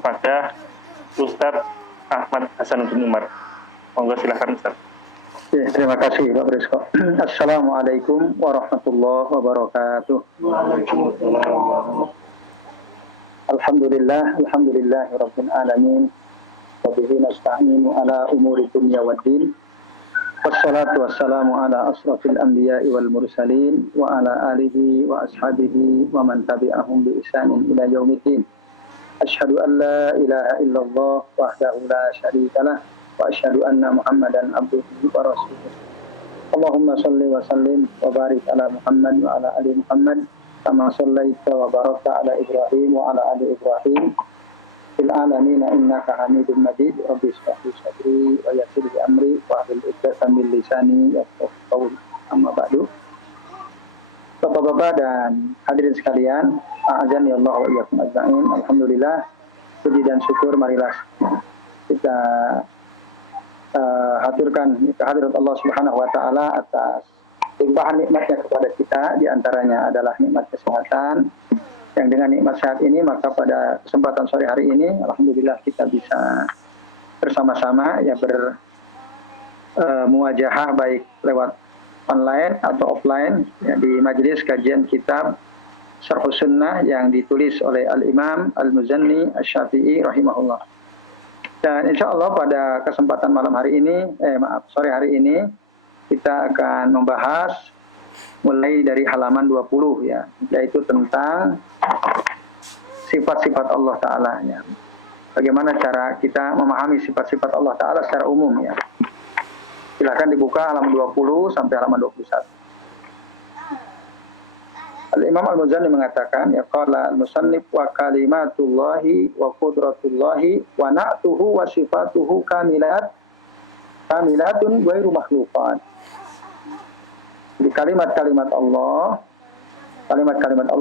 kepada Ustadz Ahmad Hasanuddin Umar. Monggo silakan Ustadz. Ya, terima kasih Pak Brisko. Assalamualaikum warahmatullahi wabarakatuh. Alhamdulillah rabbil alamin. Wa bihi nasta'inu ala umuri dunya waddin. Wassalatu wassalamu ala asrafil anbiya'i wal mursalin wa ala alihi wa ashabihi wa man tabi'ahum bi ihsanin ila yaumiddin. Asyhadu an la ilaha illallah wahdahu la syarikalah wa asyhadu anna Muhammadan abduhu wa rasuluh. Allahumma shalli wa sallim wa barik ala Muhammad wa ala ali Muhammad kama shallaita wa barakta ala Ibrahim wa ala ali Ibrahim fil alamin innaka Hamidum Majid. Rabbi shrah li sadri wa yassir li amri wa hlul 'uqdatam min lisani yafqahu qawli. Amma ba'du. Bapak-bapak dan hadirin sekalian, a'azani Allah wa iyyakum ajma'in. Alhamdulillah, puji dan syukur marilah kita haturkan kehadirat Allah Subhanahu wa taala atas limpahan nikmatnya kepada kita. Di antaranya adalah nikmat kesehatan. Yang dengan nikmat sehat ini, maka pada kesempatan sore hari ini alhamdulillah kita bisa bersama-sama ya muwajahah baik lewat online atau offline ya, di majelis kajian kitab Syarhus Sunnah yang ditulis oleh Al-Imam Al-Muzanni Asy-Syafi'i rahimahullah. Dan insya Allah pada kesempatan malam hari ini, sore hari ini kita akan membahas mulai dari halaman 20 ya, yaitu tentang sifat-sifat Allah Ta'ala ya. Bagaimana cara kita memahami sifat-sifat Allah Ta'ala secara umum ya. Silakan dibuka halaman 20 sampai halaman 21. Al-Imam Al-Muzanni mengatakan, ya qala al-musannif wa kalimatullahi wa qudratullahi wa na'tuhu wa sifatuhu kamilatun ghairu makhluqat. Di kalimat-kalimat Allah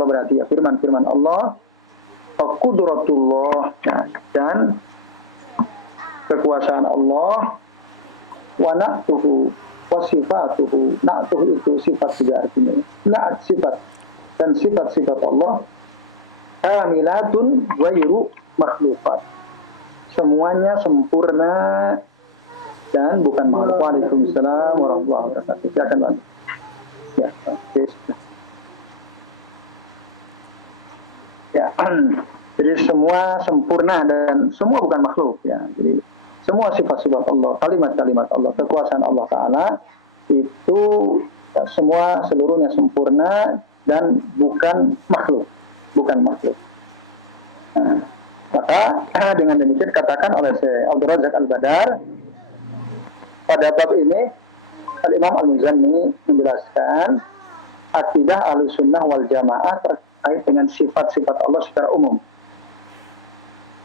berarti ya firman-firman Allah, wa qudratullah dan kekuasaan Allah, wa na'tuhu wa sifatuhu. Na'tuhu itu sifat juga artinya. Na'at sifat dan sifat-sifat Allah kamilatun ghairu makhluqat. Semuanya sempurna dan bukan makhluk. Waalaikumsalam warahmatullahi wabarakatuh. Silakan Pak. Ya, oke. Ya, jadi semua sempurna dan semua bukan makhluk ya. Jadi semua sifat-sifat Allah, kalimat-kalimat Allah, kekuasaan Allah Ta'ala itu ya, semua seluruhnya sempurna dan bukan makhluk. Nah, maka dengan demikian katakan oleh Syekh Abdul Razak Al-Badar pada bab ini Al-Imam Al-Muzanni menjelaskan akidah Ahlussunnah wal Jamaah terkait dengan sifat-sifat Allah secara umum.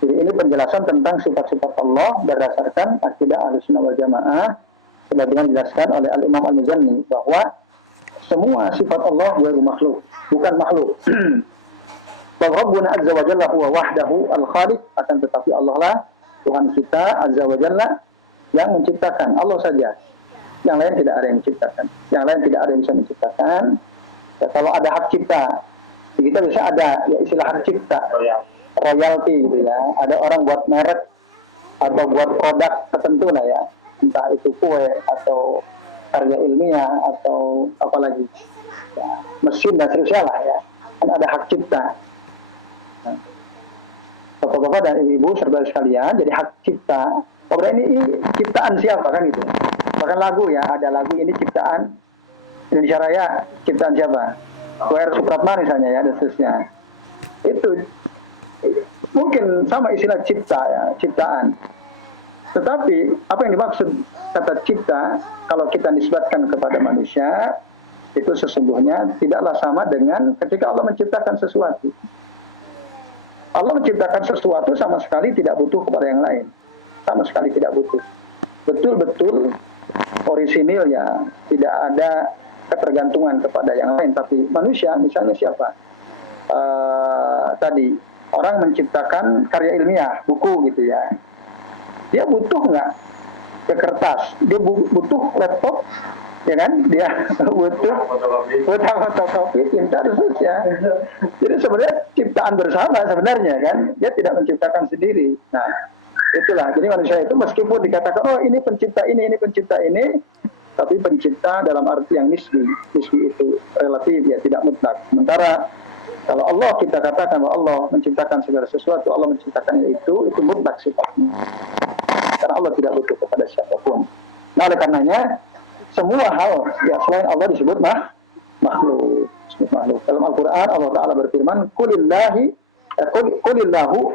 Jadi ini penjelasan tentang sifat-sifat Allah berdasarkan akidah Ahlussunnah wal Jamaah sebagaimana dijelaskan oleh Al-Imam Al-Muzanni bahwa semua sifat Allah ghairu makhluk, bukan makhluk. Bahwa Rabbuna Azza wa Jalla huwa wahdahu al-khaliq, akan tetapi Allah lah Tuhan kita Azza wa Jalla yang menciptakan, Allah saja. Yang lain tidak ada yang menciptakan. Yang lain tidak ada yang bisa menciptakan. Ya, kalau ada hak cipta, kita bisa ada ya istilah hak cipta, royalti gitu ya. Ada orang buat merek atau buat produk tertentu lah ya, entah itu kue atau karya ilmiah atau apalagi ya, mesin dan seterusnya lah ya. Kan ada hak cipta. Nah, bapak-bapak dan ibu serta sekalian, jadi hak cipta. Kemudian ini ciptaan siapa kan itu? Bahkan lagu ya, ada lagu ini ciptaan Indonesia Raya, ciptaan siapa? W.R. Supratman misalnya ya, dan seterusnya. Itu mungkin sama istilah cipta ya, ciptaan. Tetapi apa yang dimaksud kata cipta kalau kita nisbatkan kepada manusia itu sesungguhnya tidaklah sama dengan ketika Allah menciptakan sesuatu. Allah menciptakan sesuatu sama sekali tidak butuh kepada yang lain. Sama sekali tidak butuh. Betul-betul orisinil ya, tidak ada ketergantungan kepada yang lain. Tapi manusia misalnya siapa? Tadi orang menciptakan karya ilmiah, buku gitu ya. Dia butuh nggak ke kertas? Dia butuh laptop ya kan? Dia butuh fotokopi, tinta, dan seterusnya. Jadi sebenarnya ciptaan bersama sebenarnya kan, dia tidak menciptakan sendiri. Nah, itulah. Jadi manusia itu meskipun dikatakan, oh ini pencipta ini pencipta ini, tapi pencipta dalam arti yang nisbi. Nisbi itu relatif, ya tidak mutlak. Sementara kalau Allah kita katakan bahwa Allah menciptakan segala sesuatu, Allah menciptakan itu mutlak sifatnya. Karena Allah tidak butuh kepada siapapun. Nah, oleh karenanya semua hal ya selain Allah disebut makhluk. Dalam Al-Quran Allah Ta'ala berfirman, Qulillahu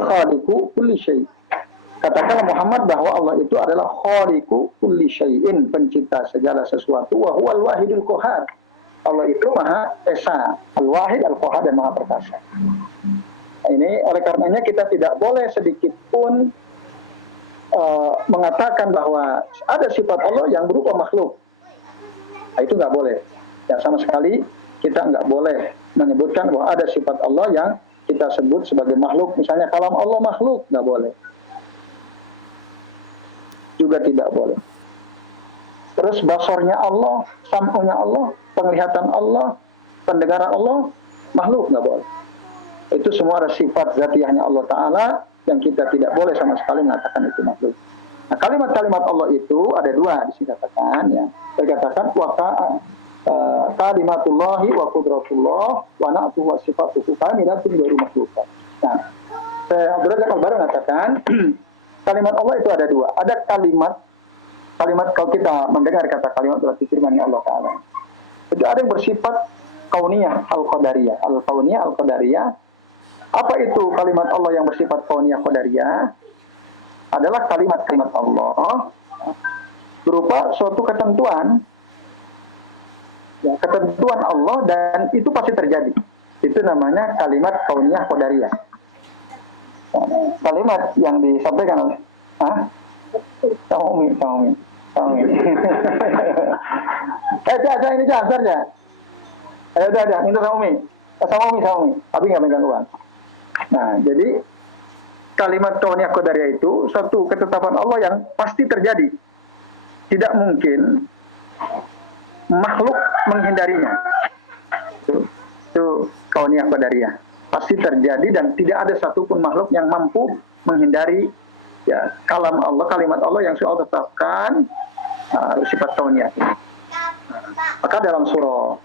khaliqu kulli syai'. Katakanlah Muhammad bahwa Allah itu adalah khaliqu kulli syai'in, pencipta segala sesuatu, wa huwal wahidul qahhar. Allah itu Maha Esa, Al-Wahid, Al-Qahhar, dan Maha Perkasa. Nah, ini oleh karenanya kita tidak boleh sedikit pun mengatakan bahwa ada sifat Allah yang berupa makhluk. Nah, itu nggak boleh. Ya, sama sekali kita nggak boleh menyebutkan bahwa ada sifat Allah yang kita sebut sebagai makhluk. Misalnya kalam Allah makhluk, nggak boleh. Juga tidak boleh. Terus basornya Allah, sam'unya Allah, penglihatan Allah, pendengaran Allah, makhluk nggak boleh. Itu semua ada sifat zatiyahnya Allah Ta'ala yang kita tidak boleh sama sekali mengatakan itu makhluk. Nah, kalimat-kalimat Allah itu ada dua dikatakan, ya. Dikatakan kalimatullahi wa qudratullah wa na'tuhu wa sifatuhu kamilatun ghairu makhluqah. Nah, Abdul Razak Al-Badar mengatakan kalimat Allah itu ada dua. Ada kalimat kalau kita mendengar kata kalimat berarti firman Allah Ta'ala. Itu ada yang bersifat kauniyah al-qadariyah. Al-kauniyah al-qadariyah. Apa itu kalimat Allah yang bersifat kauniyah qadariyah? Adalah kalimat-kalimat Allah berupa suatu ketentuan. Ya, ketentuan Allah dan itu pasti terjadi. Itu namanya kalimat kauniyah qadariyah. Kalimat yang disampaikan oleh Umi. Ini jangan ya. Ayo udah, minta sama Umi. Tapi nggak megang uang. Nah, jadi kalimat kauniyah qadariyah itu satu ketetapan Allah yang pasti terjadi. Tidak mungkin makhluk menghindarinya. Itu kauniyah qadariyah. Pasti terjadi dan tidak ada satupun makhluk yang mampu menghindari ya kalam Allah, kalimat Allah yang Allah tetapkan sifat kauniyah. Maka dalam salah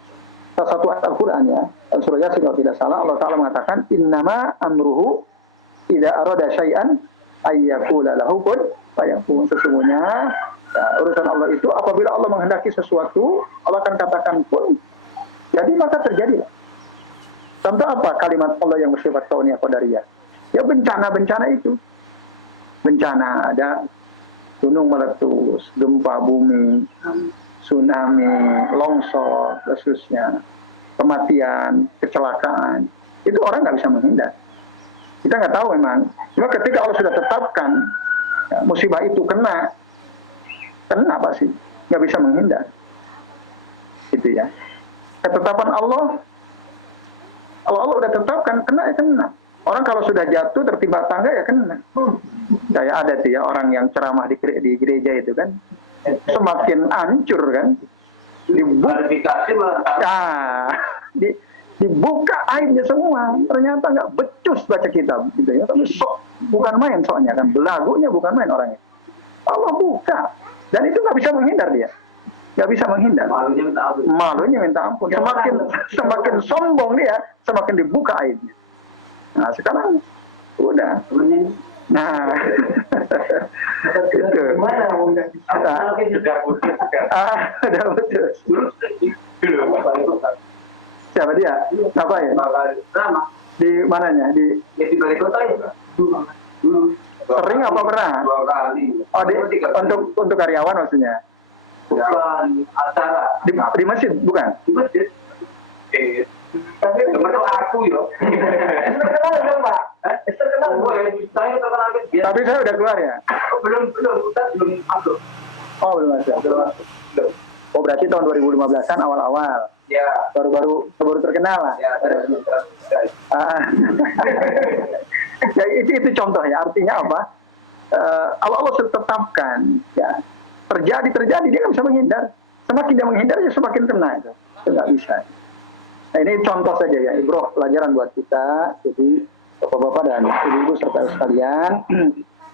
satu ayat Al-Quran, ya, dalam surah Yasin kalau tidak salah, Allah Ta'ala mengatakan innama amruhu idza arada syai'an ayyaqula lahu kun fayakun. Sesungguhnya urusan Allah itu apabila Allah menghendaki sesuatu, Allah akan katakan kun, jadi maka terjadilah. Contoh apa kalimat Allah yang bersifat kauniyah qadariyah? Ya bencana-bencana itu. Bencana ada gunung meletus, gempa bumi, tsunami, longsor, khususnya kematian, kecelakaan. Itu orang nggak bisa menghindar. Kita nggak tahu memang. Cuma ketika Allah sudah tetapkan ya, musibah itu kena apa sih? Nggak bisa menghindar. Itu ya. Ketetapan Allah, kalau Allah udah tetapkan kena ya kena. Orang kalau sudah jatuh tertimpa tangga ya kena. Kayak ada tuh ya orang yang ceramah di gereja itu kan, semakin hancur kan, dibuka aibnya semua, ternyata nggak becus baca kitab, gitu ya. Tapi bukan main soalnya kan, belagunya bukan main orangnya. Allah buka, dan itu nggak bisa menghindar dia, nggak bisa menghindar. Malunya minta ampun. Semakin sombong dia, semakin dibuka aibnya. Nah sekarang udah. Nah, itu. Udah putus. Siapa dia? Ngapain? Di mananya? Di balai kota ya? Sering apa pernah? 2 kali. Oh, untuk karyawan maksudnya? Bukan acara. Di masjid bukan? Di masjid. Tapi teman aku yo. Terkenal dong Pak. Terkenal. Saya terkenal. Tapi saya udah keluar ya? Belum masuk. Oh belum masuk. Oh berarti tahun 2015-an awal-awal. Ya. Baru terkenal lah. Ya. Ya itu contoh ya. Artinya apa? Allah sudah tetapkan. Ya terjadi dia nggak bisa menghindar. Semakin dia menghindar, ya semakin kena itu. Itu nggak bisa. Nah ini contoh saja ya, ibroh pelajaran buat kita. Jadi bapak-bapak dan ibu-ibu serta sekalian,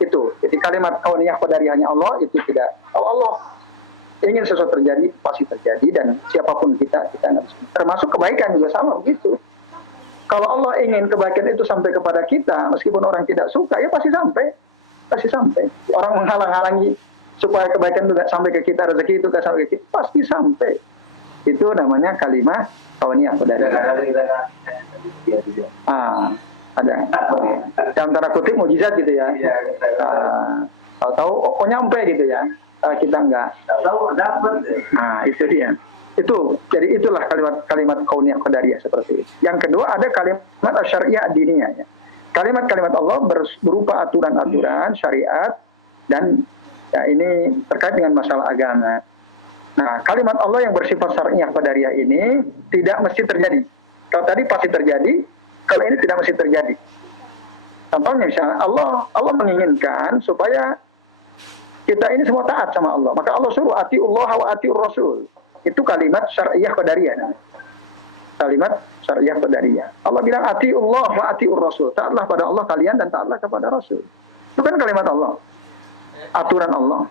itu. Jadi kalimat kauniyah qadariyahnya Allah itu tidak. Kalau Allah ingin sesuatu terjadi, pasti terjadi, dan siapapun kita nggak bisa. Termasuk kebaikan juga sama begitu. Kalau Allah ingin kebaikan itu sampai kepada kita, meskipun orang tidak suka, ya pasti sampai. Pasti sampai. Orang menghalang-halangi supaya kebaikan itu nggak sampai ke kita, rezeki itu nggak sampai ke kita, pasti sampai. Itu namanya kalimat kauniyah qadariyah. Ada. Dalam tanda kutip mujizat gitu ya. Tahu-tahu oh nyampe gitu ya. Kita enggak. Tahu dapat. Nah, itu dia. Jadi itulah kalimat kauniyah qadariyah seperti itu. Yang kedua ada kalimat syariah ad-diniyah ya. Kalimat-kalimat Allah berupa aturan-aturan syariat dan ya ini terkait dengan masalah agama. Nah, kalimat Allah yang bersifat syariah qadariyah ini tidak mesti terjadi. Kalau tadi pasti terjadi, kalau ini tidak mesti terjadi. Contohnya misalnya Allah menginginkan supaya kita ini semua taat sama Allah. Maka Allah suruh atiullah wa atiur rasul. Itu kalimat syariah qadariyah. Kalimat syariah qadariyah. Allah bilang atiullah wa atiur rasul. Taatlah pada Allah kalian dan taatlah kepada Rasul. Itu kan kalimat Allah. Aturan Allah.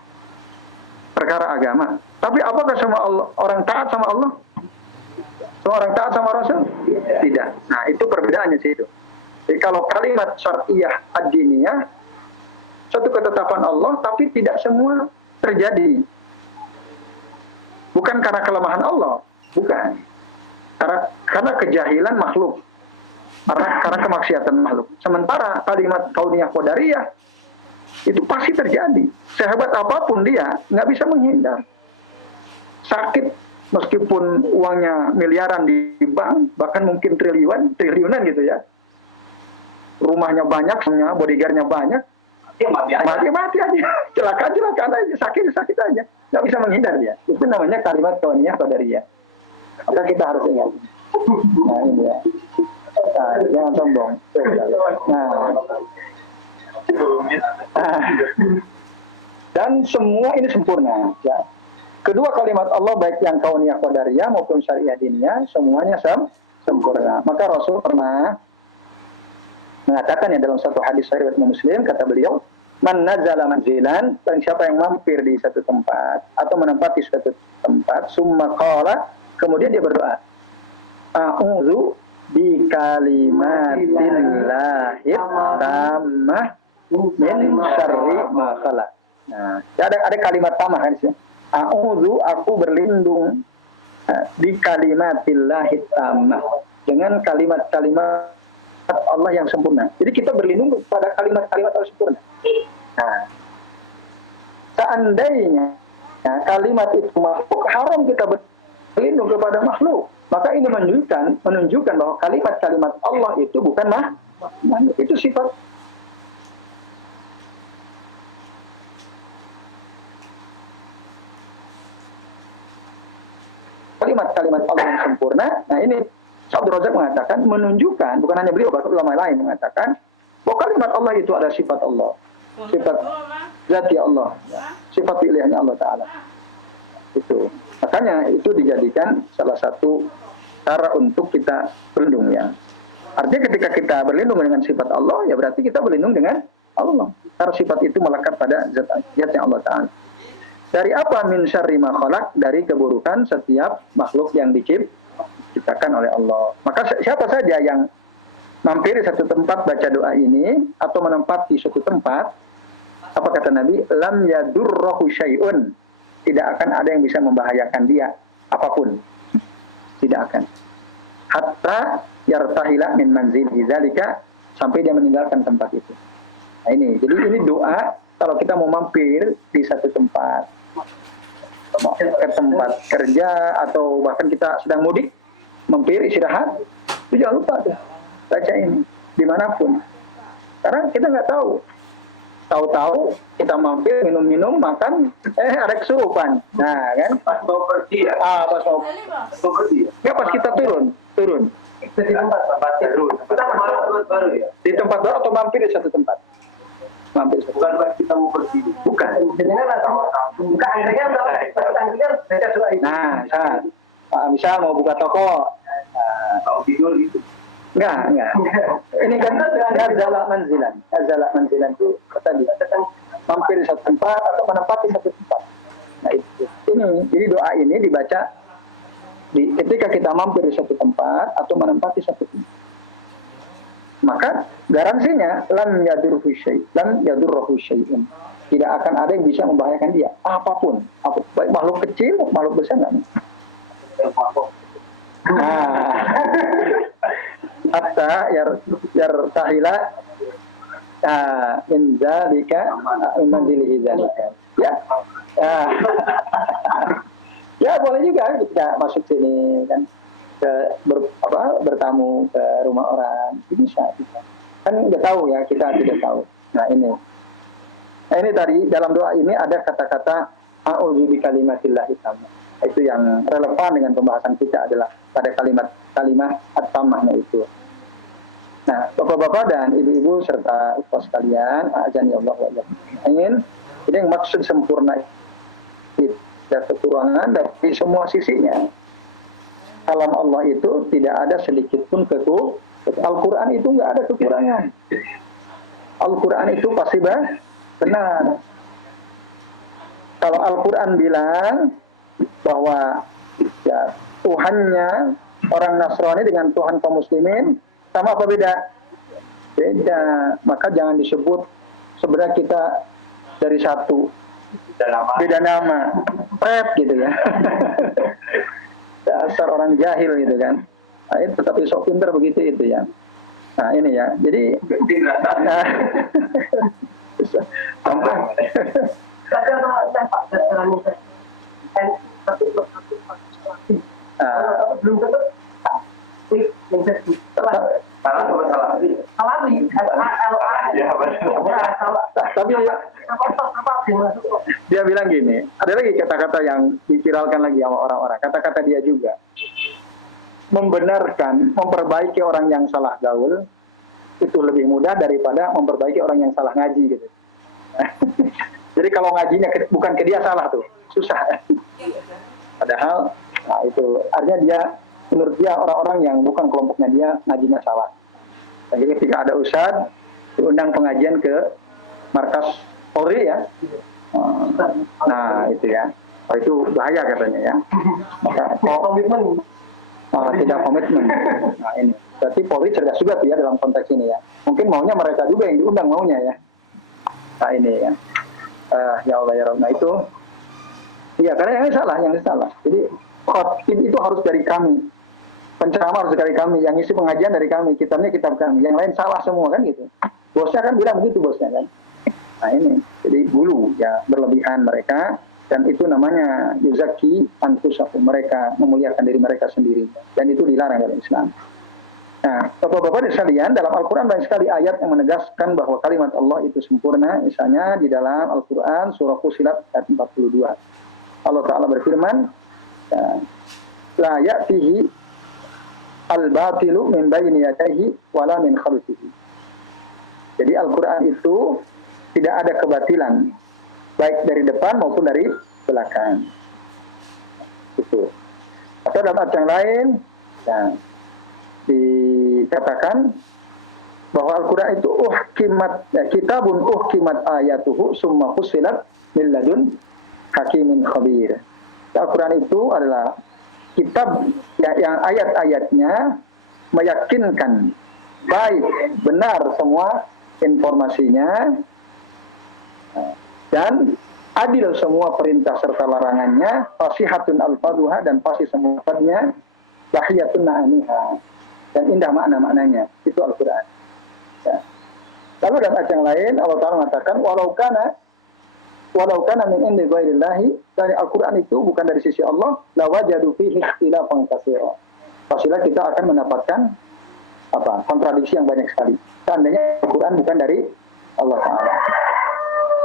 Perkara agama. Tapi apakah semua orang taat sama Allah? Semua orang taat sama Rasul? Tidak. Nah, itu perbedaannya sih itu. Jadi kalau kalimat syariah ad-diniyah suatu ketetapan Allah tapi tidak semua terjadi. Bukan karena kelemahan Allah, bukan. Karena kejahilan makhluk. Karena kemaksiatan makhluk. Sementara kalimat kauniyah qadariyah itu pasti terjadi. Sehebat apapun dia nggak bisa menghindar. Sakit meskipun uangnya miliaran di bank, bahkan mungkin triliunan gitu ya. Rumahnya banyak, bodyguardnya banyak, mati aja, celakaan aja, sakit aja, nggak bisa menghindar dia. Itu namanya kalimat kauniyah qadariyah. Maka kita harus ingat. Nah ini ya, jangan sombong. Dan semua ini sempurna. Ya. Kedua kalimat Allah baik yang kauniyah qadariyah maupun syariah diniyah semuanya sempurna. Maka Rasul pernah mengatakan ya dalam satu hadis riwayat Muslim, kata beliau, man nazala manzilan, dan siapa yang mampir di satu tempat atau menempati suatu tempat, summa qala, kemudian dia berdoa, a'udzu bi kalimatillahi tammah min syarri ma khalaq. Nah, ada kalimat tamah kan sih. A'udzu, aku berlindung di kalimatillahi tammah, dengan kalimat-kalimat Allah yang sempurna. Jadi kita berlindung pada kalimat-kalimat Allah sempurna. Nah, seandainya kalimat itu makhluk, haram kita berlindung kepada makhluk. Maka ini menunjukkan bahwa kalimat-kalimat Allah itu bukan makhluk. Itu sifat kalimat-kalimat Allah yang sempurna. Nah ini Abdul Razak mengatakan, menunjukkan, bukan hanya beliau, bahkan ulama lain mengatakan, bahwa kalimat Allah itu ada sifat Allah. Sifat zati Allah. Sifat pilihnya Allah Ta'ala. Itu. Makanya itu dijadikan salah satu cara untuk kita berlindung ya. Artinya ketika kita berlindung dengan sifat Allah, ya berarti kita berlindung dengan Allah. Karena sifat itu melekat pada zatnya Allah Ta'ala. Dari apa? Min syarri ma khalaq, dari keburukan setiap makhluk yang diciptakan oleh Allah. Maka siapa saja yang mampir di satu tempat baca doa ini atau menempati suatu tempat, apa kata Nabi? Lam yadurruhu syai'un. Tidak akan ada yang bisa membahayakan dia apapun. Tidak akan. Hatta yartahila min manzilihi dzalika, sampai dia meninggalkan tempat itu. Nah ini, jadi ini doa kalau kita mau mampir di satu tempat, ke tempat kerja atau bahkan kita sedang mudik, mampir istirahat, itu jangan lupa tuh baca ini dimanapun. Karena kita nggak tahu kita mampir minum makan, ada kesurupan. Nah kan? Pas mau pergi ya. Pas mau pergi. Ya pas kita turun. Di tempat baru ya. Di tempat baru atau mampir di satu tempat. mampir satu. Bukan buat kita mau pergi. Bukan. Dengan buka angkringan atau angkringan baca doa itu. Nah, misal mau buka toko, Kalau tidur gitu. enggak. Ini kan azala manzilan itu tadi mampir di satu tempat atau menempati satu tempat. Nah itu. Jadi doa ini dibaca ketika kita mampir di satu tempat atau menempati satu tempat. Maka garansinya lan yadurruhu syai'un. Tidak akan ada yang bisa membahayakan dia apapun. Baik makhluk kecil, makhluk besar enggak. Hatta yartahila min dzalika min manzilihi dzalika. Ya. Ya boleh juga kita masuk sini kan bertamu ke rumah orang. Bisa. Kan nggak tahu ya, kita tidak tahu. Nah ini tadi dalam doa ini ada kata-kata a'udzu bikalimatillahi tamma. Itu yang relevan dengan pembahasan kita adalah pada kalimat at-tammahnya itu. Nah, bapak-bapak dan ibu-ibu serta ikhwas sekalian, azani Allah wa iyyakum. Ini yang maksud sempurna itu dan kekurangan dari semua sisinya. Kalam Allah itu tidak ada sedikit pun kekurangan. Al-Quran itu nggak ada kekurangan. Al-Quran itu pasti benar. Kalau Al-Quran bilang bahwa ya Tuhannya orang Nasrani dengan Tuhan kaum muslimin sama apa beda? Beda. Maka jangan disebut sebenarnya kita dari satu. Beda nama. Gitu ya. Dasar orang jahil gitu kan. Nah, itu tetapi sok pinter begitu itu ya. Nah ini ya. Jadi belum tentu tapi dia bilang gini, ada lagi kata-kata yang dikiralkan lagi sama orang-orang. Kata-kata dia juga membenarkan, memperbaiki orang yang salah gaul itu lebih mudah daripada memperbaiki orang yang salah ngaji gitu. Jadi kalau ngajinya bukan ke dia salah tuh, susah. Padahal, nah itu artinya dia, menurut dia orang-orang yang bukan kelompoknya dia ngajinya salah. Jadi ketika ada ustadz diundang pengajian ke markas Polri ya, nah itu ya, itu bahaya katanya ya. Maka komitmen, tidak komitmen. Nah ini, berarti Polri cerdas juga tuh ya dalam konteks ini ya. Mungkin maunya mereka juga yang diundang maunya ya. Nah ini ya, ya Allah ya Rabb. Nah itu, iya karena yang salah. Jadi itu harus dari kami. Penceramah harus dari kami, yang isi pengajian dari kami, kitabnya kitab kami, yang lain salah semua kan gitu. Bosnya kan bilang begitu bosnya kan. Nah ini, jadi dulu ya berlebihan mereka, dan itu namanya yuzaki anfusakum, mereka memuliakan diri mereka sendiri, dan itu dilarang dalam Islam. Nah, bapak-bapak sekalian, dalam Al-Quran banyak sekali ayat yang menegaskan bahwa kalimat Allah itu sempurna. Misalnya di dalam Al-Quran surah Fussilat ayat 42. Allah Ta'ala berfirman, la ya'tihi al-batilu min bayni yadayhi wala min khalfihi. Jadi Al-Quran itu tidak ada kebatilan, baik dari depan maupun dari belakang. Itu. Atau dalam ayat yang lain, ya, dikatakan bahwa Al-Quran itu kitabun uhkimat ayatuhu summa fussilat min ladun hakimin khabir. Al-Quran itu adalah kitab yang ayat-ayatnya meyakinkan baik, benar semua informasinya dan adil semua perintah serta larangannya, fasihatun al-faduha dan pasti semua fatnya, bahiyatun na'aniha dan indah makna-maknanya. Itu Al-Quran. Ya. Lalu dalam ayat yang lain Allah Ta'ala mengatakan walau kana min indi ghairillahi, dari Al-Quran itu bukan dari sisi Allah, la wajadu fihi ikhtilafan katsira. Pastilah kita akan mendapatkan kontradiksi yang banyak sekali. Seandainya Al-Quran bukan dari Allah Ta'ala.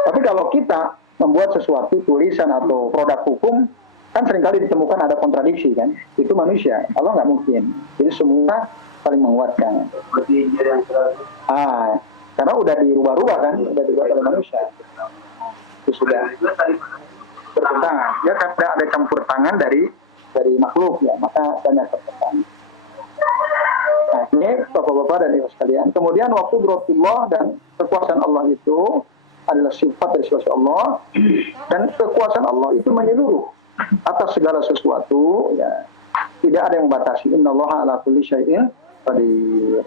Tapi kalau kita membuat sesuatu tulisan atau produk hukum, kan seringkali ditemukan ada kontradiksi kan. Itu manusia, Allah nggak mungkin. Jadi semua saling menguatkan. Karena udah dirubah-rubah kan, udah dibuat oleh manusia. Itu sudah bertentangan. Ya karena ada campur tangan dari makhluk ya, maka banyak bertentangan. Nah ini bapak-bapak dan ibu sekalian. Kemudian waktu Qudratullah dan kekuasaan Allah itu adalah sifat dari sifat Allah, dan kekuasaan Allah itu menyeluruh atas segala sesuatu. Ya, tidak ada yang membatasi. Innallaha ala kulli syai'in qadir.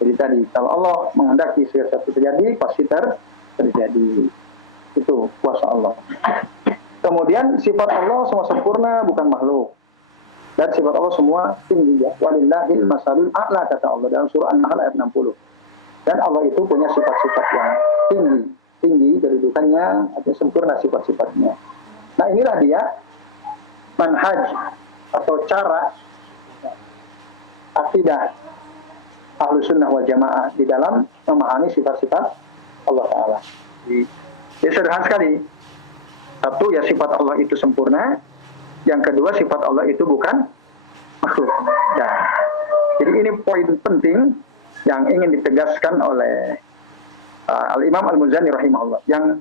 Jadi tadi kalau Allah menghendaki sesuatu terjadi, pasti terjadi. Itu kuasa Allah. Kemudian sifat Allah semua sempurna, bukan makhluk. Dan sifat Allah semua tinggi ya. Walillahil masalul a'la, kata Allah dalam surah An-Nahl ayat 60. Dan Allah itu punya sifat-sifat yang tinggi kedudukannya, atau sempurna sifat-sifatnya. Nah inilah dia manhaj atau cara akidah Ahlus Sunnah wal Jamaah di dalam memahami sifat-sifat Allah Ta'ala. Jadi sederhana sekali. Satu, ya sifat Allah itu sempurna. Yang kedua, sifat Allah itu bukan makhluk. Ya. Jadi ini poin penting yang ingin ditegaskan oleh Al-Imam Al-Muzani rahimahullah. Yang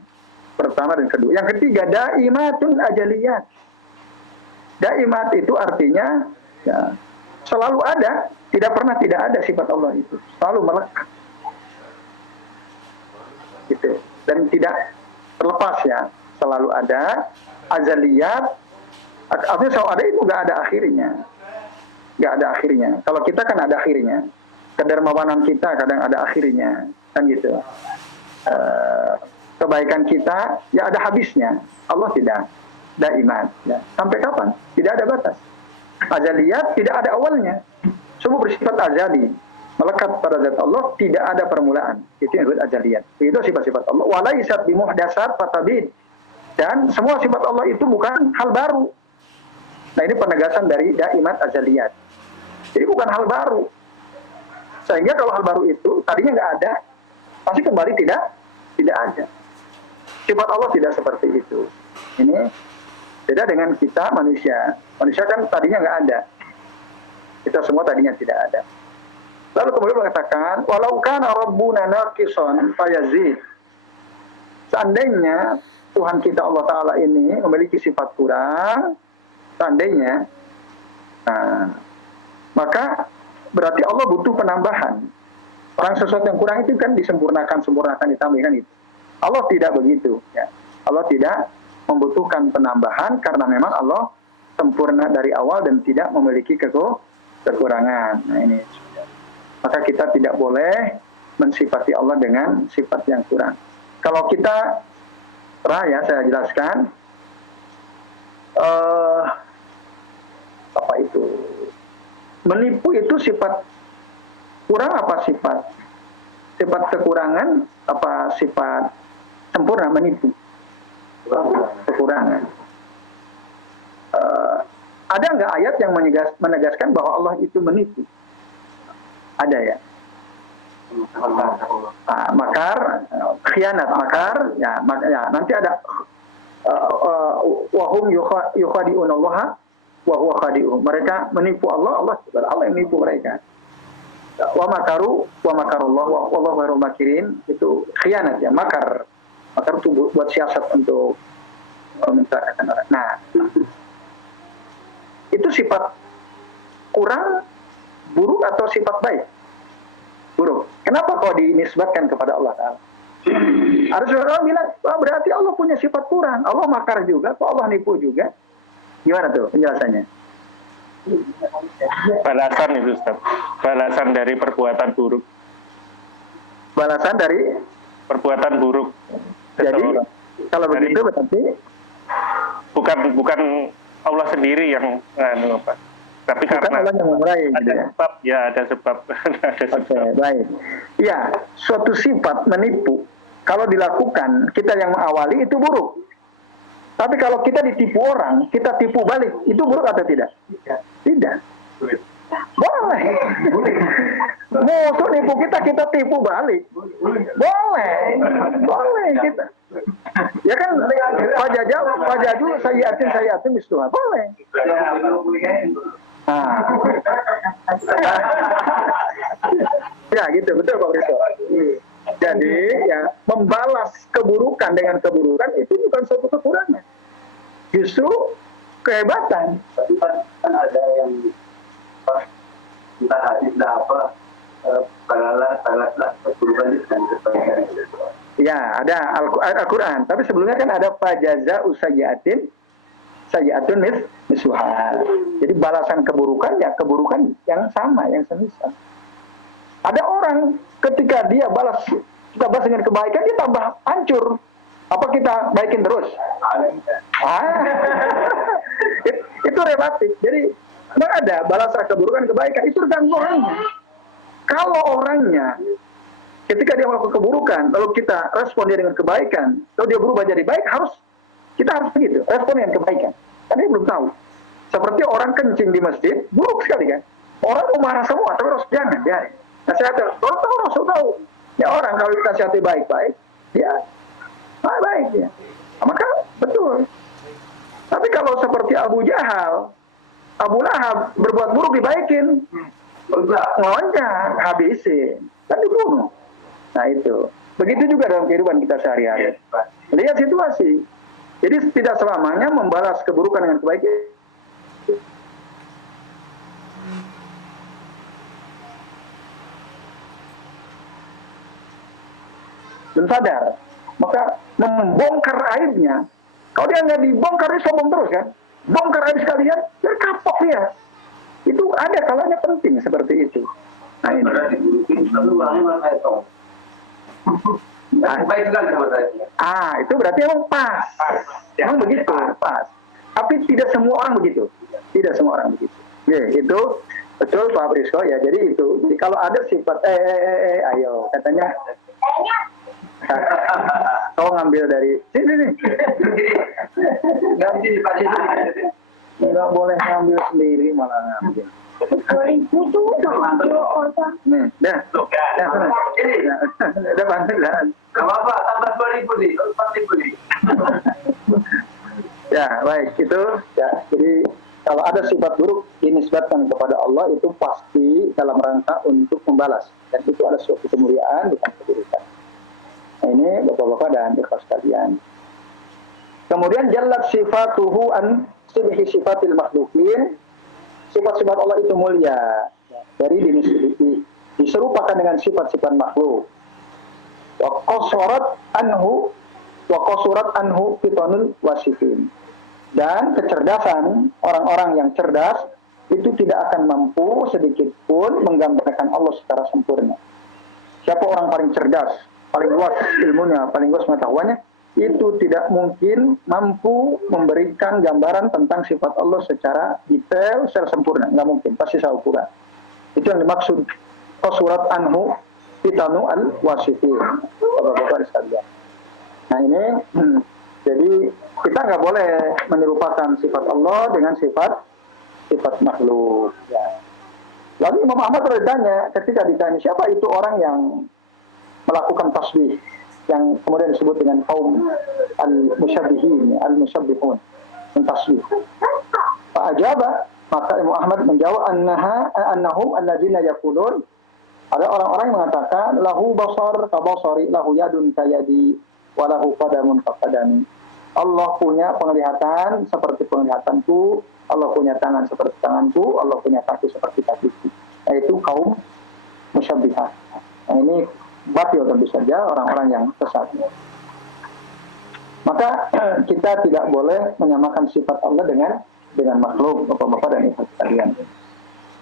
pertama dan kedua. Yang ketiga, daimatun ajaliyat. Daimat itu artinya ya, selalu ada, tidak pernah tidak ada sifat Allah itu. Selalu melekat. Gitu. Dan tidak terlepas ya, selalu ada. Azaliyat, artinya selalu ada itu nggak ada akhirnya. Nggak ada akhirnya. Kalau kita kan ada akhirnya. Kedermawanan kita kadang ada akhirnya. Kan gitu. Kebaikan kita ya ada habisnya. Allah tidak. Daiman. Ya. Sampai kapan? Tidak ada batas. Azaliyat tidak ada awalnya. Semua bersifat azali. Melekat pada zat Allah, tidak ada permulaan. Itu yang disebut azaliyat. Itu sifat-sifat Allah. Walaisat bimuhdasat fatabid. Dan semua sifat Allah itu bukan hal baru. Nah ini penegasan dari daimat azaliyat. Jadi bukan hal baru. Sehingga kalau hal baru itu tadinya nggak ada, pasti kembali tidak ada. Sifat Allah tidak seperti itu. Ini beda dengan kita manusia. Manusia kan tadinya nggak ada. Kita semua tadinya tidak ada. Lalu kemudian mengatakan, walau kana rabbuna naqisan fayazid. Seandainya Tuhan kita Allah Ta'ala ini memiliki sifat kurang, seandainya, maka berarti Allah butuh penambahan. Orang sesuatu yang kurang itu kan disempurnakan, ditambahkan itu. Allah tidak begitu. Ya. Allah tidak membutuhkan penambahan karena memang Allah sempurna dari awal dan tidak memiliki kekurangan. Nah ini. Maka kita tidak boleh mensifati Allah dengan sifat yang kurang. Kalau kita ya saya jelaskan apa itu menipu itu sifat kurang apa sifat kekurangan apa sifat sempurna menipu kekurangan. Ada nggak ayat yang menegaskan bahwa Allah itu menipu? Ada ya. Makar, khianat, ya nanti ada wahum yukhadi'un Allah wa huwa khadi'uhum. Mereka menipu Allah, Allah yang menipu mereka. Wa makarullah wallahu khairul makirin. Itu khianat ya, makar itu buat siasat untuk mencelakai orang. Nah, itu sifat kurang, buruk atau sifat baik? Buruk. Kenapa kok dinisbatkan kepada Allah Ta'ala? Harus orang bilang, berarti Allah punya sifat kurang. Allah makar juga, kok Allah nipu juga? Gimana tuh penjelasannya? Balasan itu Ustaz. Balasan dari perbuatan buruk. Balasan dari? Perbuatan buruk. Jadi, kalau begitu berarti? Bukan Allah sendiri yang apa? Tapi bukan karena Allah yang memulai, ada gitu ya? sebab, ya ada sebab. Oke, baik. Ya, suatu sifat menipu, kalau dilakukan, kita yang mengawali itu buruk. Tapi kalau kita ditipu orang, kita tipu balik, itu buruk atau tidak? Tidak. Boleh. Musuh nipu kita tipu balik. Boleh kita. Ya kan, Pak Jaju, sayiatin istuha. Boleh. Ya gitu, betul Pak Risto. Jadi ya membalas keburukan dengan keburukan itu bukan suatu kekurangan, justru kehebatan. Tapi kan ada yang entah hadis entah apa, balaslah keburukan dengan kebaikan. Ya, ada Al-Quran. Tapi sebelumnya kan ada fajaza usayyatin sayyatun misluha. Jadi balasan keburukan ya keburukan yang sama, yang semisal. Ada orang ketika dia kita balas dengan kebaikan, dia tambah hancur. Apa kita baikin terus? Itu relatif. Jadi memang ada balasan keburukan kebaikan, itu tergantung orangnya. Kalau orangnya ketika dia melakukan keburukan, lalu kita respon dia dengan kebaikan, lalu dia berubah jadi baik, kita harus begitu, respon dengan kebaikan. Karena dia belum tahu. Seperti orang kencing di masjid, buruk sekali kan. Orang mau marah semua, tapi harus jangan, biarin. Nasihatnya, Rasul tahu. Ya orang kalau dinasihati baik-baik, dia baik ya. Maka betul. Tapi kalau seperti Abu Jahal, Abu Lahab berbuat buruk dibaikin, ngoncang, habisin, kan dibunuh. Nah itu. Begitu juga dalam kehidupan kita sehari-hari. Lihat situasi. Jadi tidak selamanya membalas keburukan dengan kebaikan. Dan sadar, maka membongkar aibnya. Kalau dia nggak dibongkar, dia sombong terus kan. Bongkar aib sekalian, dia kapok dia. Itu ada kalanya penting seperti itu. Nah ini. Baik sekali sama saya. Itu berarti emang pas. Emang begitu, pas. Tapi tidak semua orang begitu. Tidak semua orang begitu. Ya, itu betul Pak Prisko ya. Jadi itu. Jadi kalau ada sifat ayo katanya. Kau ngambil dari sini. Nggak boleh ngambil sendiri, malah ngambil. Nih, dah sana. Udah bantu dah. Gak apa-apa, tambah 2.000 nih, 4.000 nih. Ya, baik itu. Ya, jadi kalau ada sifat buruk dinisbatkan kepada Allah itu pasti dalam rangka untuk membalas. Dan itu ada suatu kemuliaan bukan keburukan. Nah, ini Bapak-bapak dan ikhwas sekalian. Kemudian jallat sifatuhu an sibhi sifatil makhlukin. Sifat-sifat Allah itu mulia dari diserupakan dengan sifat-sifat makhluk. Wa qasurat anhu fitanul wasifin. Dan kecerdasan orang-orang yang cerdas itu tidak akan mampu sedikit pun menggambarkan Allah secara sempurna. Siapa orang paling cerdas, paling luas ilmunya, paling luas pengetahuannya, itu tidak mungkin mampu memberikan gambaran tentang sifat Allah secara detail, secara sempurna. Nggak mungkin, pasti salah ukuran. Itu yang dimaksud qasurat anhu fitanu al-wasifin. Bapak-bapak sekalian. Nah ini, jadi kita nggak boleh menyerupakan sifat Allah dengan sifat makhluk. Ya. Lalu Imam Ahmad bertanya, ketika ditanya siapa itu orang yang melakukan tasbih, yang kemudian disebut dengan kaum al-musyabbihun, mentasbih. Pak Ajaba, maka Imam Ahmad menjawab annahum alladzina yaqulun, ada orang-orang yang mengatakan lahu basar kabasari, lahu yadun kayadi, wa lahu qadamun kaqadami. Allah punya penglihatan seperti penglihatanku, Allah punya tangan seperti tanganku, Allah punya kaki seperti kakiku. Yaitu kaum musyabbihah. Nah, ini batil tentu saja orang-orang yang sesat. Maka kita tidak boleh menyamakan sifat Allah dengan makhluk, Bapak-bapak dan Ibu sekalian.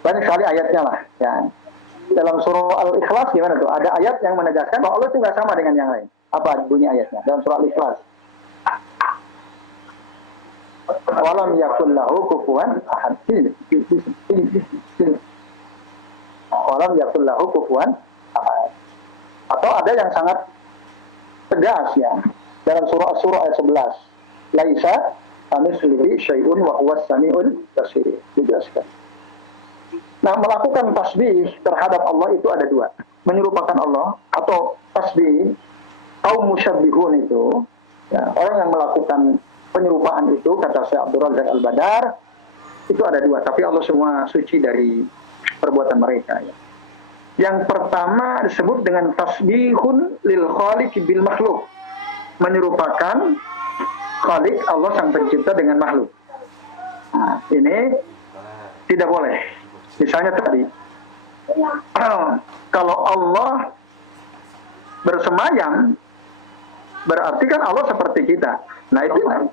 Banyak sekali ayatnya lah. Ya. Dalam surah Al-Ikhlas gimana tuh? Ada ayat yang menegaskan bahwa Allah itu nggak sama dengan yang lain. Apa bunyi ayatnya? Dalam surah Al-Ikhlas. Walam yakul lahu kufuwan ahad. Walam yakul lahu kufuwan ahad. Atau ada yang sangat tegas ya. Dalam surah As-Surah ayat 11. Laisa kamitslihi syai'un wa huwas samiul basir. Dijelaskan. Nah, melakukan tasbih terhadap Allah itu ada dua. Menyerupakan Allah atau tasbih kaum musyabbihun itu, ya, orang yang melakukan penyerupaan itu, kata Syekh Abdul Razak Al-Badar, itu ada dua. Tapi Allah semua suci dari perbuatan mereka. Ya. Yang pertama disebut dengan tasbihun lil khaliq bil makhluk. Menyerupakan khaliq Allah sang pencipta dengan makhluk. Nah, ini tidak boleh. Misalnya tadi, kalau Allah bersemayam, berarti kan Allah seperti kita. Nah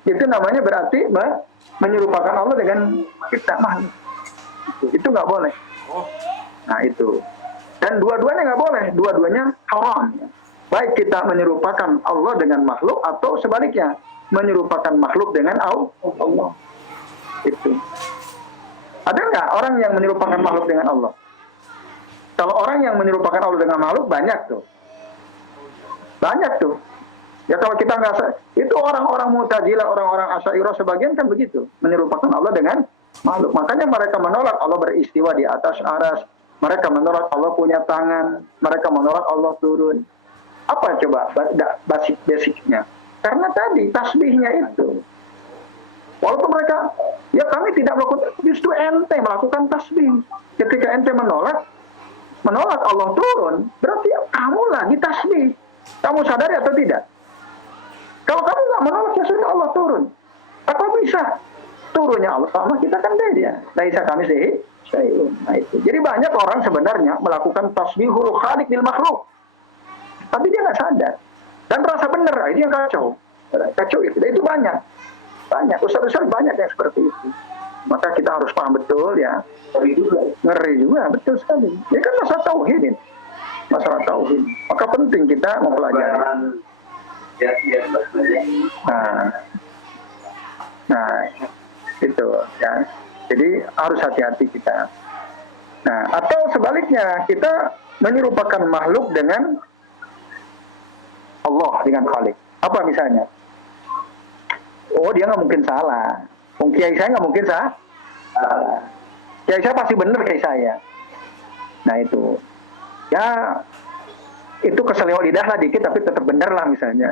itu namanya berarti menyerupakan Allah dengan kita makhluk. Itu nggak boleh. Nah itu. Dan dua-duanya nggak boleh. Dua-duanya haram. Baik kita menyerupakan Allah dengan makhluk atau sebaliknya menyerupakan makhluk dengan Allah. Itu. Ada nggak orang yang menyerupakan makhluk dengan Allah? Kalau orang yang menyerupakan Allah dengan makhluk banyak tuh. Banyak tuh. Ya kalau kita nggak, itu orang-orang Mu'tazilah, orang-orang Asy'ariyah sebagian kan begitu, menyerupakan Allah dengan makhluk. Makanya mereka menolak Allah beristiwa di atas aras. Mereka menolak Allah punya tangan. Mereka menolak Allah turun. Apa coba basicnya? Karena tadi tasbihnya itu. Walaupun mereka, ya kami tidak melakukan, justru ente melakukan tasbih. Ketika ente menolak Allah turun, berarti kamu lagi tasbih. Kamu sadari atau tidak? Kalau kamu nggak menolak, ya sudah Allah turun. Apa bisa? Turunnya Allah sama kita kan beda. Laisa kami syai'un. Nah itu. Jadi banyak orang sebenarnya melakukan tasbihul khaliq bil makhluk. Tapi dia nggak sadar. Dan rasa benar, ini yang kacau. Kacau itu banyak. Banyak, ustaz-ustaz banyak yang seperti itu. Maka kita harus paham betul ya. Ngeri juga, betul sekali. Ini kan masalah tauhid ini. Masalah tauhid. Maka penting kita mempelajari. Nah, itu ya. Jadi harus hati-hati kita. Nah, atau sebaliknya kita menyerupakan makhluk dengan Allah, dengan Khalik. Apa misalnya? Oh, dia nggak mungkin salah. Kiai saya nggak mungkin salah. Kiai saya pasti benar kayak saya. Nah itu, ya itu keseleo lidah lah dikit, tapi tetap benar lah misalnya.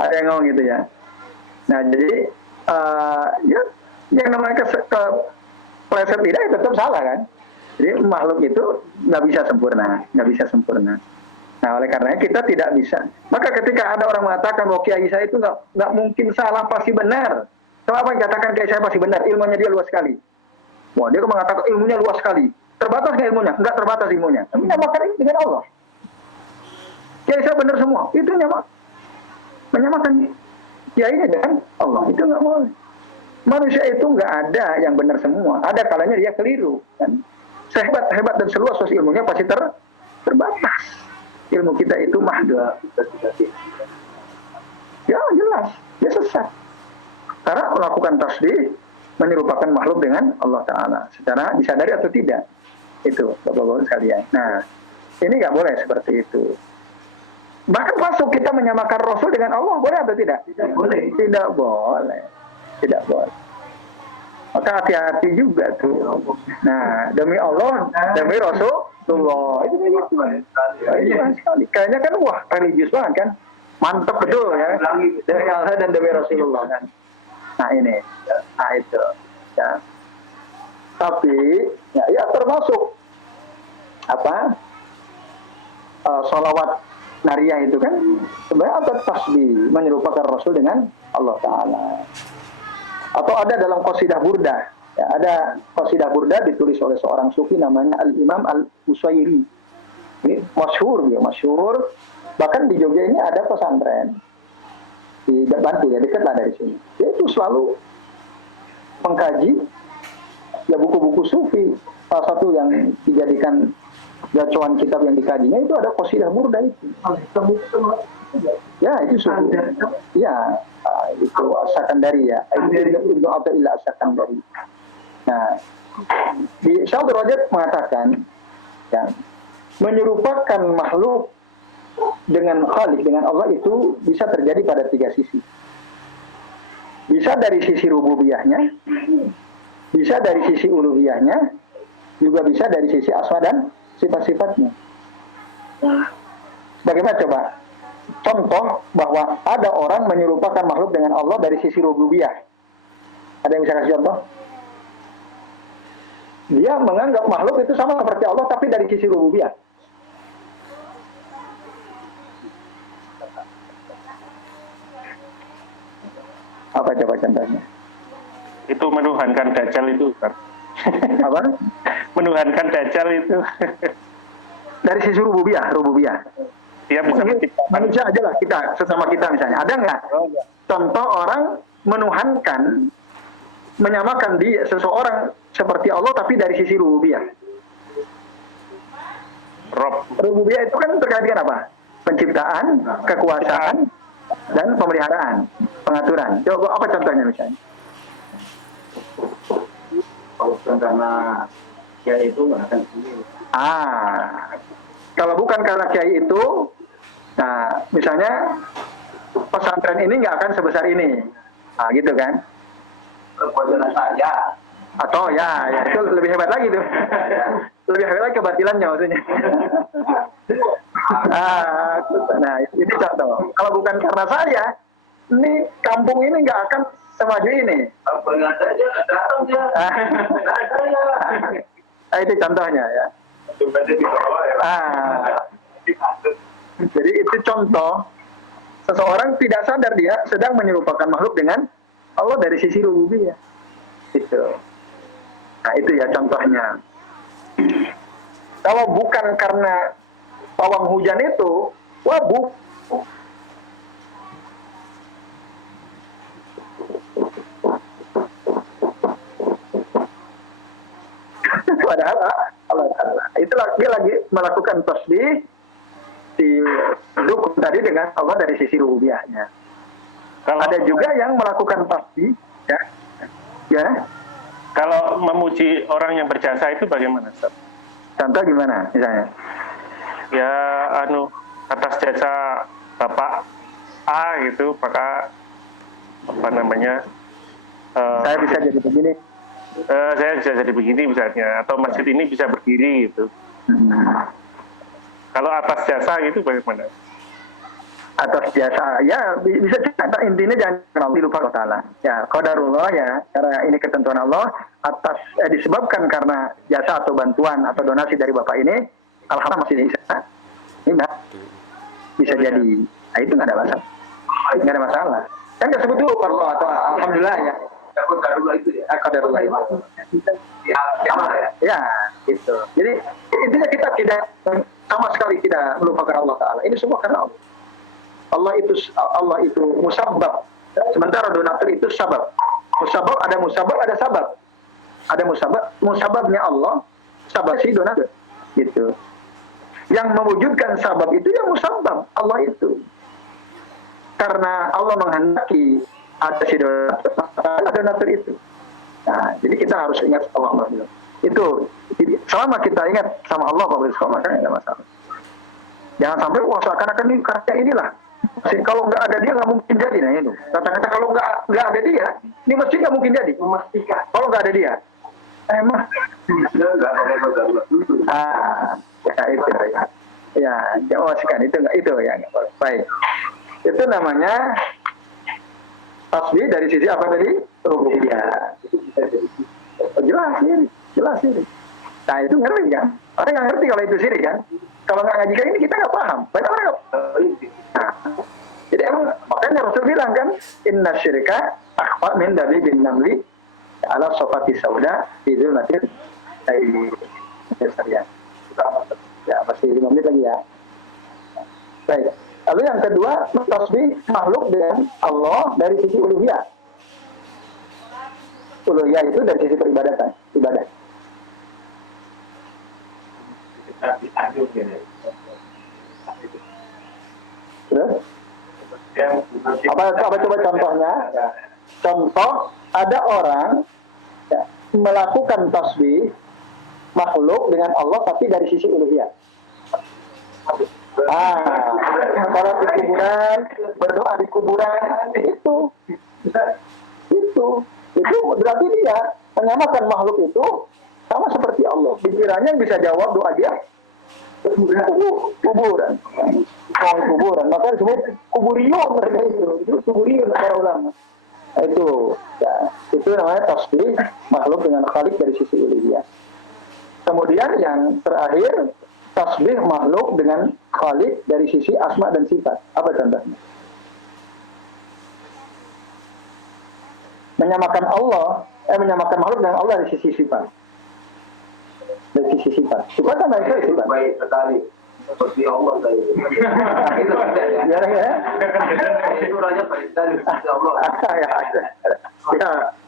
ada yang ngomong gitu ya. Nah jadi, ya yang namanya kepleset lidah ya tetap salah kan. Jadi makhluk itu nggak bisa sempurna. Nah oleh karenanya kita tidak bisa. Maka ketika ada orang mengatakan bahwa kiai saya itu nggak mungkin salah, pasti benar. Kenapa dikatakan kiai saya pasti benar? Ilmunya dia luas sekali. Wah dia mengatakan ilmunya luas sekali. Terbatas nggak ilmunya? Nggak terbatas ilmunya. Tapi menyamakan ini dengan Allah. Kiai saya benar semua. Itu menyamakan kiainya dengan Allah. Itu nggak boleh. Manusia itu nggak ada yang benar semua. Ada kalanya dia keliru. Kan? Sehebat dan seluas ilmunya pasti terbatas. Ilmu kita itu mahdud. Ya jelas, dia sesat. Karena melakukan tasbih menyerupakan makhluk dengan Allah Ta'ala. Secara disadari atau tidak. Itu, Bapak-Bapak sekalian. Nah, ini nggak boleh seperti itu. Bahkan masuk kita menyamakan Rasul dengan Allah, boleh atau tidak? Tidak boleh. Tidak boleh. Tidak boleh. Maka hati-hati juga tuh. Nah, demi Allah, demi Rasulullah. Itu begitu. Sekali. Kayaknya kan wah religius banget kan. Mantap betul ya. Demi Allah dan demi Rasulullah kan. Nah ini. Nah itu. Ya. Tapi ya termasuk apa? Sholawat nariyah itu kan sebenarnya ada tasbih menyerupakan Rasul dengan Allah Ta'ala. Atau ada dalam qasidah burdah. Ya, ada qasidah burdah ditulis oleh seorang sufi namanya Al-Imam Al-Usairi. Ini masyhur dia, masyhur. Bahkan di Jogja ini ada pesantren. Di Bantul ya, dekat lah dari sini. Dia itu selalu mengkaji ya buku-buku sufi. Salah satu yang dijadikan gacuan kitab yang dikajinya itu ada qasidah burdah itu. Ya, itu sufi. Ya, itu As-Sakandari ya. Ibnu Athaillah As-Sakandari. Nah, di Syekh Rajab mengatakan ya, menyerupakan makhluk dengan Khalik, dengan Allah itu bisa terjadi pada tiga sisi. Bisa dari sisi rububiyahnya, bisa dari sisi uluhiyahnya, juga bisa dari sisi asma dan sifat-sifatnya. Bagaimana coba? Contoh bahwa ada orang menyerupakan makhluk dengan Allah dari sisi rububiyah. Ada yang bisa kasih contoh? dia menganggap makhluk itu sama seperti Allah tapi dari sisi rububiyah. Apa coba contohnya? Itu menuhankan Dajjal itu, Ustaz. Apa? Menuhankan Dajjal itu. Dari sisi rububiyah. Dia bisa menciptakan. Manusia aja lah kita, sesama kita misalnya. Ada nggak contoh orang menuhankan, menyamakan dia seseorang seperti Allah tapi dari sisi rububiyah? Rob. Rububiyah itu kan terkait dengan apa? Penciptaan, kekuasaan, dan pemeliharaan, pengaturan. Coba apa contohnya misalnya? Kalau bukan karena kiai itu nggak akan sendiri. Kalau bukan karena kiai itu, nah misalnya pesantren ini nggak akan sebesar ini, gitu kan? Kepuasan saya. Atau ya itu lebih hebat lagi tuh, lebih hebat lagi kebatilannya maksudnya. Nah ini contoh. Kalau bukan karena saya, ini kampung ini nggak akan semaju ini. Pengen saja datang dia. Itu contohnya ya. Jadi itu contoh seseorang tidak sadar dia sedang menyerupakan makhluk dengan Allah dari sisi rububiyah. Itu. Nah itu ya contohnya. Kalau bukan karena pawang hujan itu, padahal itulah dia lagi melakukan tasbih didukung tadi dengan Allah dari sisi rububiyahnya. Ada juga yang melakukan tasbih ya. Kalau memuji orang yang berjasa itu bagaimana, Ustaz? Contoh gimana misalnya? Ya atas jasa Bapak A gitu, maka apa namanya? Saya bisa jadi begini. Saya bisa jadi begini misalnya, atau masjid ini bisa berdiri gitu. Kalau atas jasa gitu bagaimana? Atas jasa, ya bisa cerita, intinya jangan lupa Allah Ta'ala. Ya, qadarullah ya, karena ini ketentuan Allah, disebabkan karena jasa atau bantuan atau donasi dari Bapak ini, alhamdulillah masih bisa. Ini bisa jadi. Nah itu nggak ada masalah. Nggak ada masalah. Kan nggak sebut dulu Allah atau alhamdulillah ya. Qadarullah itu ya. Qadarullah itu. Ya, gitu. Jadi intinya kita tidak sama sekali tidak melupakan Allah Ta'ala. Ini semua karena Allah. Allah itu musabbab. Sementara donatur itu sabab. Musabab, ada sabab. Ada musababnya Allah, sabab si donatur. Gitu. Yang mewujudkan sabab itu yang musabbab, Allah itu. Karena Allah menghendaki ada si donatur itu. Nah, jadi kita harus ingat sama Allah. Itu selama kita ingat sama Allah, maka tidak ada masalah. Jangan sampai seakan-akan ini karya inilah. Kalau nggak ada dia nggak mungkin jadi. Nah itu kata-kata kalau nggak ada dia, ini mesti nggak mungkin jadi. Memastikan. Kalau nggak ada dia, emang. Ya itu ya. Jawabkan itu ya nggak boleh. Baik. Itu namanya tasbih dari sisi apa tadi? Rububiyah. Jelas sih. Nah itu ngerti kan? Orang nggak ngerti kalau itu syirik kan? Kalau nggak ngaji kayak ini kita nggak paham. Banyak orang nggak. Nah, jadi emang makanya Rasul bilang kan, inna syirka akhfa min dabi bin namli ala sofati sauda fi zulmatil syariah. Ya masih 5 menit lagi ya. Baik. Lalu yang kedua, tasbih makhluk dengan Allah dari sisi uluhiyah. Uluhiyah itu dari sisi peribadatan, ibadah. Terus? Apa coba contohnya? Contoh, ada orang melakukan tasbih makhluk dengan Allah tapi dari sisi uluhiyah. Kalau di kuburan, berdoa di kuburan, itu berarti dia menyamakan makhluk itu sama seperti Allah. Pikirannya bisa jawab doa dia kuburan. Maka disebut kuburiyun mereka itu kuburiyun para ulama. Itu namanya tasbih makhluk dengan khalik dari sisi uluhiyah. Kemudian yang terakhir, tasbih makhluk dengan khalik dari sisi asma dan sifat. Apa contohnya? Menyamakan makhluk dengan Allah dari sisi sifat. Dari sisi sifat. Sifat kan dari sifat. Baik sekali. Seperti Allah tadi. Itu Ya. itu raja baik sekali seperti Allah.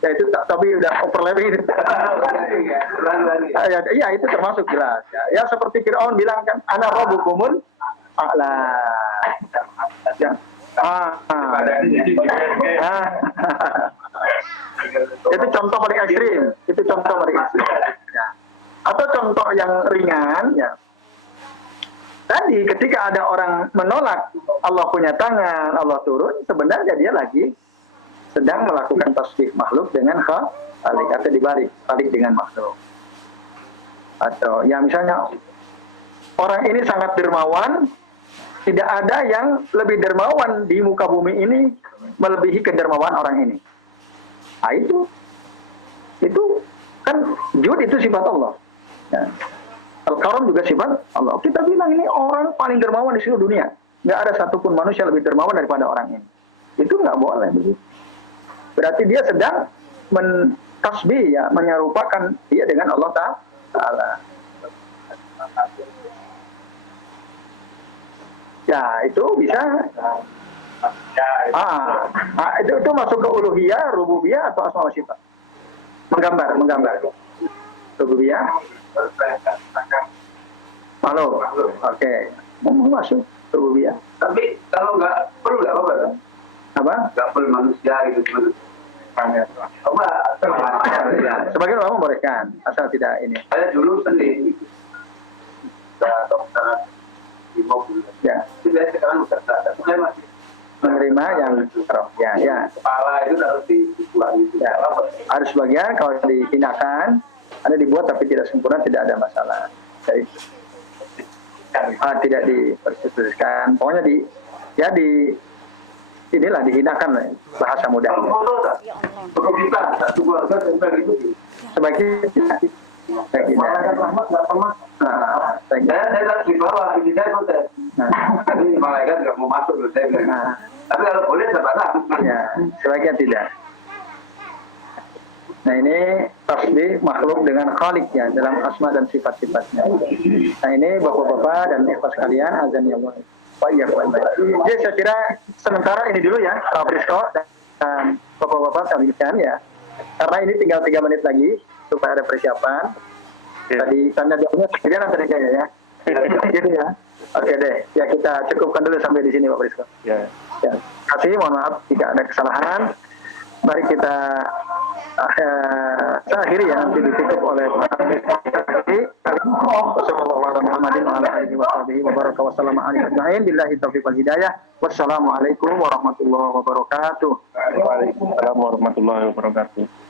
Ya itu tapi udah overlapping itu. Ya itu termasuk jelas. Ya seperti Fir'aun bilang kan, ana rabbukumul a'la. Ya. Itu contoh paling ekstrim. Ya. Atau contoh yang ringan, ya. Tadi ketika ada orang menolak Allah punya tangan, Allah turun, sebenarnya dia lagi sedang melakukan tasbih makhluk dengan khalik atau dibalik dengan makhluk. Atau ya misalnya orang ini sangat dermawan, tidak ada yang lebih dermawan di muka bumi ini melebihi kedermawan orang ini. Nah, itu kan jud itu sifat Allah. Ya. Al-Karam juga sifat Allah. Kita bilang ini orang paling dermawan di seluruh dunia. Nggak ada satupun manusia lebih dermawan daripada orang ini. Itu nggak boleh begitu. Berarti dia sedang mentasbih, ya, menyerupakan dia dengan Allah Ta'ala. Ya, itu bisa. Itu masuk ke uluhiyah, rububiyah atau asma wa sifat. Menggambar. Rububiyah. Halo. Oke. Mau masuk rububiyah. Tapi kalau nggak perlu nggak apa-apa kan? Apa? Nggak perlu manusia gitu. Coba. Ya, sebagian ulama membolehkan asal tidak ini. Saya dulu sendiri dokter di mobil. Ya. Saya sekarang udah sadar. Saya masih Menerima yang ya. Kepala itu harus dikurangi. Ya. Harus sebagian kalau dihinakan, ada dibuat tapi tidak sempurna, tidak ada masalah. Jadi, tidak dipersetujukan. Pokoknya inilah dihinakan bahasa mudah. Kalau foto tak? Foto kita satu keluarga tentang itu. Sebaiknya tidak. Rahmat nggak pernah. Saya harus di bawah, ini saya konten. Tapi malaikat nggak mau masuk loh saya bilang. Tapi kalau boleh saya batas. Ya, sebaiknya tidak. Nah ini tasbih makhluk dengan khalik ya dalam asma dan sifat-sifatnya. Nah ini bapak-bapak dan ikhwas sekalian, azan ya Allah. Jadi saya kira sementara ini dulu ya Pak Prisko dan bapak-bapak sekalian ya. Karena ini tinggal 3 menit lagi supaya ada persiapan. Tadi tanda jawabnya sekian tadi kayaknya ya. Gitu ya. Oke deh, ya kita cukupkan dulu sampai di sini Pak Prisko. Ya. Terima kasih, mohon maaf jika ada kesalahan. Mari kita akhiri ya, nanti ditutup oleh Pak Prisko. Wassalamualaikum warahmatullahi wabarakatuh. Waalaikumsalam warahmatullahi wabarakatuh.